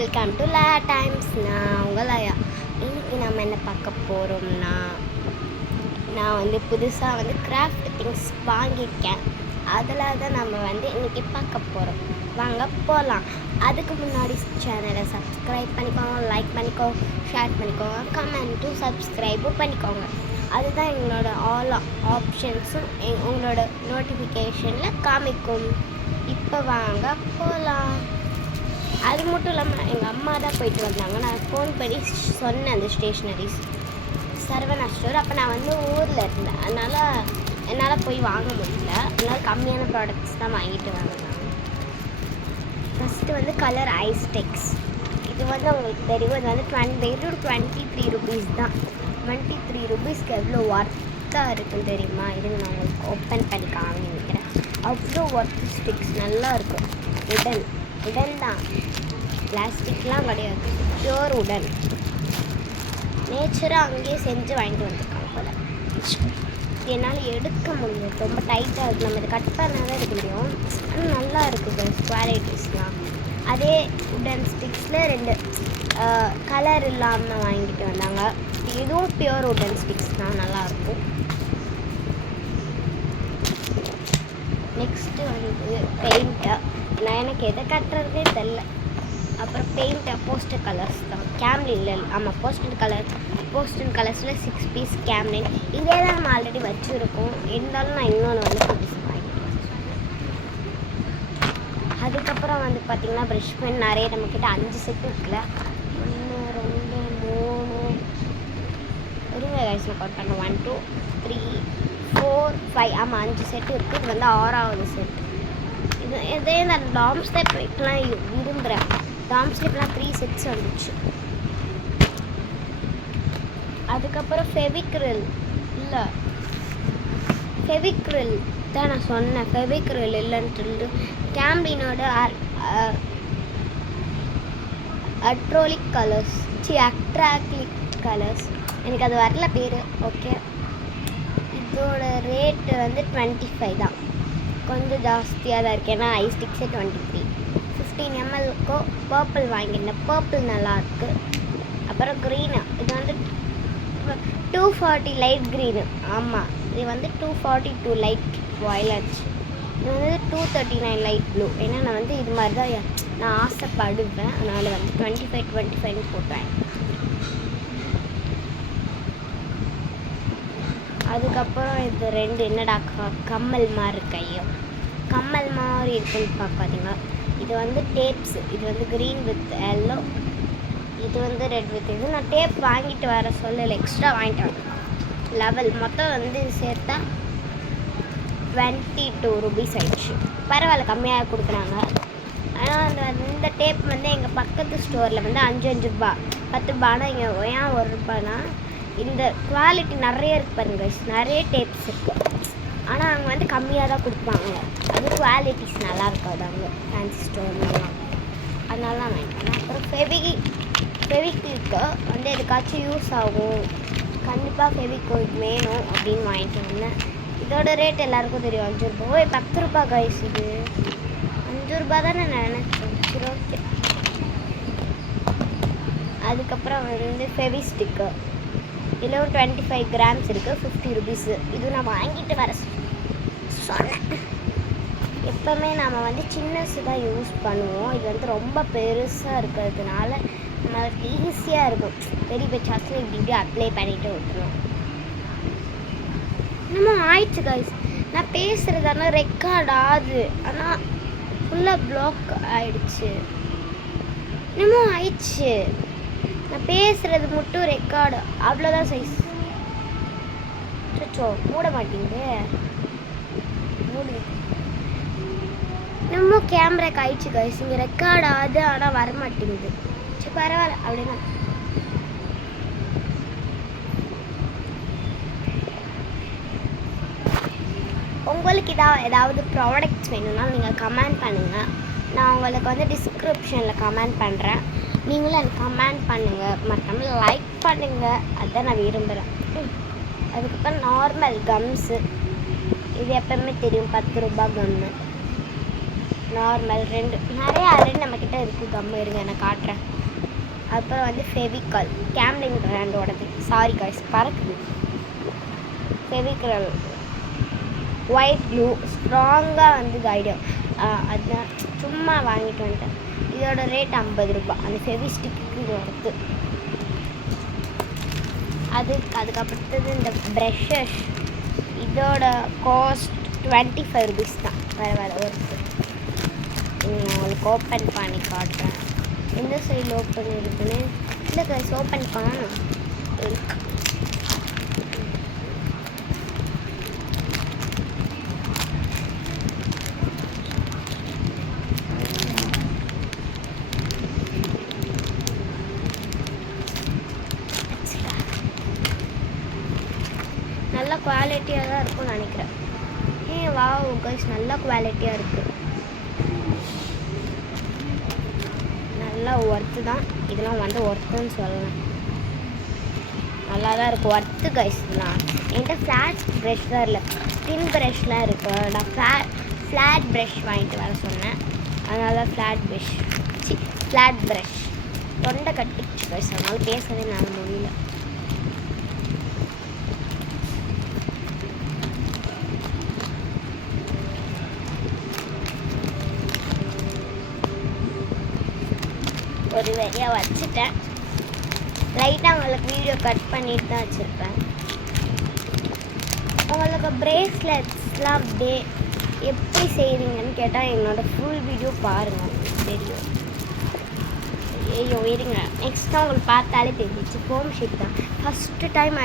Welcome to லயா times. நான் உங்கள் லயா. இன்றைக்கி நம்ம என்ன பார்க்க போகிறோம்னா, நான் புதுசாக கிராஃப்ட் திங்ஸ் வாங்கியிருக்கேன். அதில் தான் நம்ம இன்றைக்கி பார்க்க போகிறோம். வாங்க போகலாம். அதுக்கு முன்னாடி சேனலை சப்ஸ்கிரைப் பண்ணிக்கோங்க, லைக் பண்ணிக்கோங்க, ஷேர் பண்ணிக்கோங்க, கமெண்ட்டும் சப்ஸ்கிரைபும் பண்ணிக்கோங்க. அதுதான் எங்களோட ஆல் ஆப்ஷன்ஸும் உங்களோட நோட்டிஃபிகேஷனில் காமிக்கும். இப்போ வாங்க போகலாம். அது மட்டும் இல்லாமல் எங்கள் அம்மா தான் போயிட்டு வந்தாங்க. நான் ஃபோன் பண்ணி சொன்னேன் அந்த ஸ்டேஷ்னரிஸ் சரவணா ஸ்டோர். அப்போ நான் ஊரில் இருந்தேன், அதனால் என்னால் போய் வாங்க முடியல. அதனால் கம்மியான ப்ராடக்ட்ஸ் தான் வாங்கிட்டு வந்தேன். First colour Eyetex. இது உங்களுக்கு தெரியும். இது வெறும் 23 ருபீஸ் தான். 23 ருபீஸ்க்கு எவ்வளோ ஒர்த்தாக இருக்குன்னு தெரியுமா? இது நான் உங்களுக்கு ஓப்பன் பண்ணி காமிக்கிறேன். அவ்வளோ ஒர்த் ஸ்டிக்ஸ் நல்லா இருக்கும். உடன் தான், பிளாஸ்டிக்லாம் கிடையாது, பியூர் உடன். நேச்சராக அங்கேயே செஞ்சு வாங்கிட்டு வந்துருக்காங்க போல். என்னால் எடுக்க முடியும், ரொம்ப டைட்டாக இருக்குது. நம்ம இதை கட் பண்ணால் தான் எடுக்க முடியும். ஆனால் நல்லா இருக்குது குவாலிட்டிஸ்லாம். அதே உடன் ஸ்டிக்ஸில் 2 கலர் இல்லாமல் வாங்கிட்டு வந்தாங்க. இதுவும் பியூர் உடன் ஸ்டிக்ஸ் தான், நல்லாயிருக்கும். Next paint. நான் எனக்கு எதை கட்டுறதுனே தெரில. அப்புறம் பெயிண்ட்டை போஸ்டர் கலர்ஸ் தான். கேம்லின், ஆமாம், போஸ்டர் கலர்ஸில் 6 பீஸ் கேம்லின். இதே தான் நம்ம ஆல்ரெடி வச்சுருக்கோம். இருந்தாலும் நான் இன்னொன்று புதுசு வாங்கிட்டேன். அதுக்கப்புறம் பார்த்திங்கன்னா ப்ரஷ் பென் நிறைய நம்மக்கிட்ட 5 செட்டு இருக்குல்ல. 1 2 3 இருங்க கைஸ், நான் கவுண்ட் பண்ணேன். 1 2 3 4 5, ஆமாம் 5 செட்டு இருக்குது. இது 6வது செட். இதே நான் டாம் ஸ்டெப்லாம் விரும்புகிறேன். டாம் ஸ்டெப்லாம் 3 செட்ஸ் வந்துச்சு. அதுக்கப்புறம் ஃபெவிக்ரில் தான் நான் சொன்னேன். ஃபெவிக்ரில் இல்லைன்னு சொல்லிட்டு கேம்லினோட அக்ரிலிக் கலர்ஸ், எனக்கு அது வரல பேர். ஓகே, இதோட ரேட்டு 25 தான். கொஞ்சம் ஜாஸ்தியாக தான் இருக்குது. ஏன்னா ஐஸ்டிக்ஸே 23. 15 ml பர்பிள் வாங்கியிருந்தேன். பர்பிள் நல்லாயிருக்கு. அப்புறம் க்ரீனு. இது 240 லைட் க்ரீனு. ஆமாம், இது 242 லைட் வயலட். இது 239 லைட் ப்ளூ. ஏன்னா நான் இது மாதிரி தான் நான் ஆசைப்படுவேன். அதனால் 25 போட்டேன். அதுக்கப்புறம் இது 2 என்னடா கம்மல் மாதிரி இருக்கு. ஐயோ, கம்மல் மாதிரி இருக்குன்னு பார்க்காதீங்க. இது டேப்ஸ். இது க்ரீன் வித் எல்லோ, இது ரெட் வித் இது. நான் டேப் வாங்கிட்டு வர சொல்லலை, எக்ஸ்ட்ரா வாங்கிட்டு வரேன். லெவல் மொத்தம் சேர்த்தா 22 ருபீஸ் ஆயிடுச்சு. பரவாயில்ல, கம்மியாக கொடுக்குறாங்க. ஆனால் இந்த டேப் எங்கள் பக்கத்து ஸ்டோரில் 5 ரூபா 10 ரூபானா, இங்கே ஏன் 1 ரூபானா, இந்த குவாலிட்டி நிறைய இருக்குது பாருங்க. நிறைய டேப்ஸ் இருக்குது. ஆனால் அங்கே கம்மியாக தான் கொடுப்பாங்க. அது குவாலிட்டிஸ் நல்லா இருக்காது அங்கே ஃபேன்சி ஸ்டோர்லாம். அதனால தான் வாங்கிட்டேன். அப்புறம் ஃபெவிக்விக்கு எதுக்காச்சும் யூஸ் ஆகும், கண்டிப்பாக ஃபெவிக்விக் வேணும் அப்படின்னு வாங்கிட்டு வந்தேன். இதோட ரேட் எல்லாருக்கும் தெரியும், 5 ரூபா. 10 ரூபா கைஸ். இது 5 ரூபா தானே நினச்சேன். சரி, ஓகே. அதுக்கப்புறம் ஃபெவிஸ்டிக்கு. இதில் 25 கிராம்ஸ் இருக்குது, 50 ருபீஸு. இது நான் வாங்கிட்டு வர சொன்னேன். எப்போவுமே நம்ம சின்னசு தான் யூஸ் பண்ணுவோம். இது ரொம்ப பெருசாக இருக்கிறதுனால நம்மளுக்கு ஈஸியாக இருக்கும். பெரிய சாஸ்ல இப்படி அப்ளை பண்ணிவிட்டு விட்டுருவோம். இன்னமும் ஆயிடுச்சு கைஸ். நான் பேசுகிறதானா ரெக்கார்ட் ஆகுது, ஆனால் ஃபுல்லாக பிளாக் ஆயிடுச்சு. இன்னமும் ஆயிடுச்சு. நான் பேசுகிறது மட்டும் ரெக்கார்டு, அவ்வளோதான் சைஸ். சோ மூட மாட்டேங்குது. இன்னமும் கேமராக்கு ஆயிடுச்சு கைஸ். இங்கே ரெக்கார்ட் ஆகுது, ஆனால் வரமாட்டேங்குது. சரி, பரவாயில்ல. அப்படின்னா உங்களுக்கு ஏதாவது ப்ராடக்ட்ஸ் வேணும்னா நீங்கள் கமெண்ட் பண்ணுங்கள். நான் உங்களுக்கு டிஸ்கிரிப்ஷனில் கமெண்ட் பண்ணுறேன். நீங்களும் எனக்கு கமெண்ட் பண்ணுங்கள், மறக்காமல் லைக் பண்ணுங்கள். அதுதான் நான் விரும்புகிறேன். அதுக்கப்புறம் நார்மல் கம்ஸு. இது எப்போவுமே தெரியும், 10 ரூபா கம்மு. நார்மல் 2 நிறைய ஆல்ரெடி நம்மக்கிட்ட இருக்குது கம் இருங்க நான் காட்டுறேன். அப்புறம் வந்து ஃபெவிகால் கேம்லின் பிராண்டோடது. சாரி காய்ஸ் பறக்குது. ஃபெவிகால் ஒயிட் ப்ளூ ஸ்ட்ராங்காக வந்து கைடும். அதுதான் சும்மா வாங்கிட்டு வந்துட்டேன். இதோட ரேட் 50 ரூபாய். அந்த ஃபெவிஸ்டிக்கு இது வருது. அதுக்கப்புறத்தது இந்த ப்ரெஷஸ் இதோட காஸ்ட் 25 rupees தான். பரவாயில்ல வருது. நான் உங்களுக்கு ஓப்பன் பண்ணி காட்டுறேன். எந்த சைடில் ஓப்பன் இருக்குன்னு இல்லை கைஸ் ஓப்பன் பண்ணணும். நல்ல குவாலிட்டியாக தான் இருக்கும்னு நினைக்கிறேன். வாவ் கைஸ் நல்ல குவாலிட்டியாக இருக்குது. நல்லா ஒர்த்து தான். இதெல்லாம் வந்து ஒர்த்துன்னு சொல்லலாம். நல்லா தான் இருக்குது. ஒர்த்து கைஸ் தான். என்கிட்ட ஃப்ளாட் ப்ரெஷ் தான் இல்லை, தின் ப்ரெஷ்லாம் இருக்குது. நான் ஃப்ளாட் ப்ரெஷ் வாங்கிட்டு வர சொன்னேன். அதனால தான் ஃப்ளாட் ப்ரெஷ் தொண்டை கட்டிச்சு கைஸ். அதனால பேசவே நான் முடியல. ஒரு வழியாக வச்சுட்டேன். லைட்டாக உங்களுக்கு வீடியோ கட் பண்ணிட்டு தான் வச்சுருப்பேன். உங்களுக்கு ப்ரேஸ்லெட்ஸ்லாம் அப்படியே எப்படி செய்கிறீங்கன்னு கேட்டால் என்னோடய ஃபுல் வீடியோ பாருங்கள் தெரியும். ஐயோ இருங்க, நெக்ஸ்ட் தான் உங்களுக்கு பார்த்தாலே தெரிஞ்சிச்சு. ஃபோம் ஷீட் தான் first time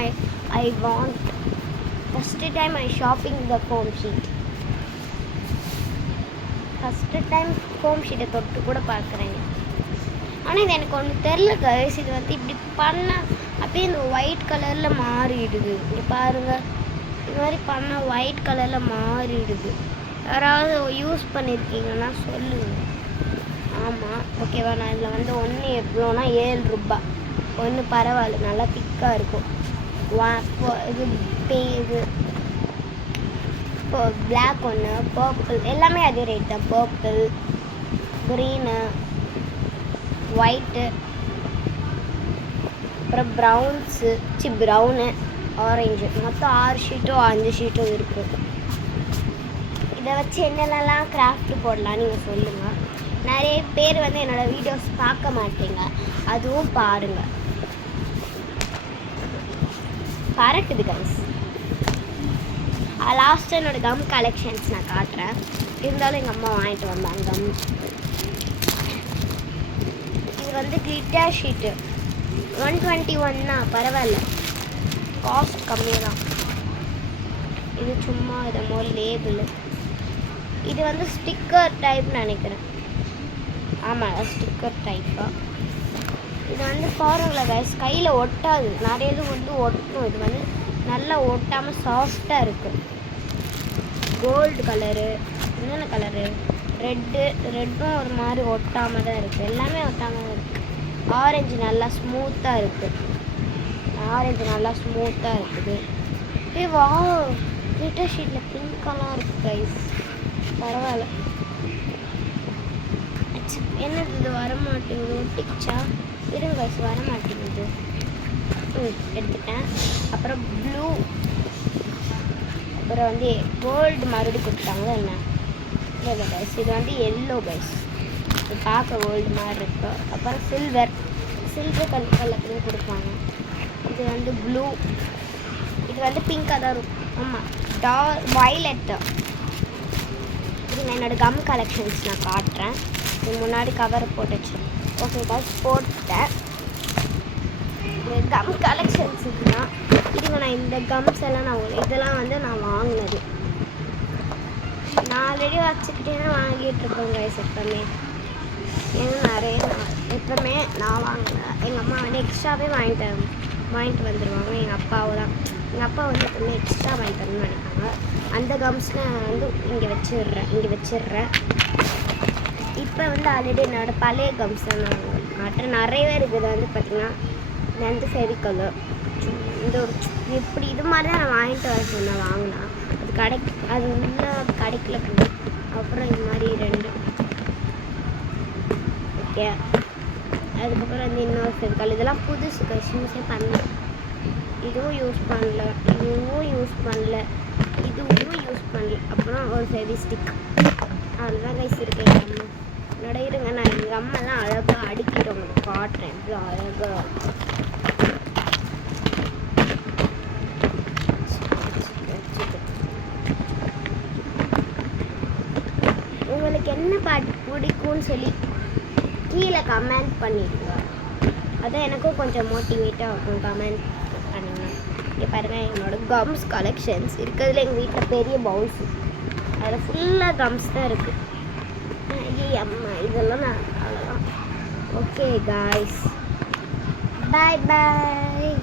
I shopping the foam sheet. First time foam ஷீட்டை தொட்டு கூட பார்க்குறேங்க. ஆனால் இது எனக்கு ஒன்று தெரில கைஸ். இது வந்து இப்படி பண்ணால் அப்படியே இந்த ஒயிட் கலரில் மாறிடுது. இங்கே பாருங்கள், இது மாதிரி பண்ணால் ஒயிட் கலரில் மாறிடுது. யாராவது யூஸ் பண்ணியிருக்கீங்கன்னா சொல்லுங்கள். ஆமாம் ஓகேவா. நான் இதில் வந்து ஒன்று எவ்வளோனா 7 ரூபாய். ஒன்று பரவாயில்ல, நல்லா திக்காக இருக்கும். இது இப்போ பிளாக் ஒன்று, பர்பிள் எல்லாமே அதே ரேட் தான். பர்பிள், க்ரீனு, ஒயிட்டு, அப்புறம் ப்ரௌனு, ஆரஞ்சு, மொத்தம் 6 ஷீட்டும் 5 ஷீட்டும் இருக்குது. இதை வச்சு என்னென்னலாம் கிராஃப்ட் போடலாம் நீங்கள் சொல்லுங்கள். நிறைய பேர் வந்து என்னோடய வீடியோஸ் பார்க்க மாட்டீங்க, அதுவும் பாருங்கள். பறக்குது கைஸ். லாஸ்ட்டு என்னோடய கம் கலெக்ஷன்ஸ் நான் காட்டுறேன். இருந்தாலும் எங்கள் அம்மா வாங்கிட்டு வந்தாங்க கம். இது வந்து கிளிட்டர் ஷீட்டு 121 தான். பரவாயில்ல, காஸ்ட் கம்மி தான். இது சும்மா இதமோ லேபிள். இது வந்து ஸ்டிக்கர் டைப்னு நினைக்கிறேன். ஆமாம் ஸ்டிக்கர் டைப்பாக. இது வந்து பாருங்களேன் கைஸ், கையில் ஒட்டாது. நிறைய இது வந்து ஒட்டும். இது வந்து நல்லா ஒட்டாமல் சாஃப்டாக இருக்குது. கோல்டு கலரு, என்னென்ன கலரு, ரெட்டும் ஒரு மாதிரி ஒட்டாமல் தான் இருக்குது. எல்லாமே ஒட்டாமல் தான் இருக்குது. ஆரஞ்சு நல்லா ஸ்மூத்தாக இருக்குது. வா கிளிட்டர் ஷீட்டில் பிங்க்கெல்லாம் இருக்குது கைஸ். பரவாயில்ல. என்னது இது வரமாட்டேங்குது, ஒட்டிக்கிச்சா? இருங்க கைஸ், வரமாட்டேங்குது. எடுத்துட்டேன். அப்புறம் ப்ளூ, அப்புறம் வந்து கோல்டு மறுபடியும் கொடுத்தாங்களோ என்ன இல்லை கைஸ். இது வந்து எல்லோ கைஸ், இது பார்க்க கோல்டு மாதிரி இருக்கு. அப்புறம் சில்வர் கலர்லையும் கொடுப்பாங்க. இது வந்து ப்ளூ, இது வந்து பிங்காக தான் இருக்கும். ஆமாம் வயலட்டு. இது நான் என்னோடய கம் கலெக்ஷன்ஸ் நான் காட்டுறேன். இது முன்னாடி கவர் போட்டு வச்சுருக்கேன். ஓகே கைஸ், போட்டேன். கம் கலெக்ஷன்ஸ் இதுதான். இதுங்க நான் இந்த கம்ஸ் எல்லாம் இதெல்லாம் வந்து நான் வாங்கினது. நான் ஆல்ரெடி வச்சுக்கிட்டே வாங்கிட்டுருப்பேன் கைஸ். எப்போவுமே ஏன்னா நிறைய எப்போவுமே நான் வாங்கினேன். எங்கள் அம்மா வந்து எக்ஸ்ட்ராவே வாங்கிட்டு வந்துடுவாங்க. எங்கள் அப்பா வந்து எப்பவுமே எக்ஸ்ட்ரா வாங்கி தரணும்னு நினைப்பாங்க. அந்த கம்ஸ் நான் வந்து இங்கே வச்சிடுறேன். இப்போ வந்து ஆல்ரெடி என்னோடய பழைய கம்ஸ் தான் நான் காட்டுறேன். நிறையவே இருக்குது. வந்து பார்த்திங்கன்னா இது வந்து ஃபெவிகால். இந்த ஒரு இப்படி இது மாதிரி தான் நான் வாங்கிட்டு வர சொன்னேன். வாங்கினா அது உள்ள கிடைக்கல. அப்புறம் இது மாதிரி 2 வச்சுருக்கேன். அதுக்கப்புறம் வந்து இன்னொரு ஃபெவிகால். இதெல்லாம் புதுசு கைஸ், யூஸே பண்ணல. இதுவும் யூஸ் பண்ணல, இதுவும் யூஸ் பண்ணல, இதுவும் யூஸ் பண்ணல. அப்புறம் ஒரு ஃபெவிஸ்டிக். அதுதான் கைஸ் இருக்கு எங்கள் அம்மா. என்னோட இருங்க, நான் எங்கள் அம்மாலாம் அழகாக அடுக்கிட்டு உங்களுக்கு காட்டுறேன். இவ்வளோ அழகாக உங்களுக்கு என்ன பாட்டு பிடிக்கும்னு சொல்லி கீழே கமெண்ட் பண்ணிடுங்க. அதான் எனக்கும் கொஞ்சம் மோட்டிவேட்டாக இருக்கும். கமெண்ட் பண்ணுங்க. இங்கே பாருங்கள், என்னோட கம்ஸ் கலெக்ஷன்ஸ் இருக்கிறதுல எங்கள் வீட்டில் பெரிய பவுல்ஸ், அதில் ஃபுல்லாக கம்ஸ் தான் இருக்குது. அம்மா இதெல்லாம் நான் அவ்வளோதான். ஓகே காய்ஸ், பாய் பாய்.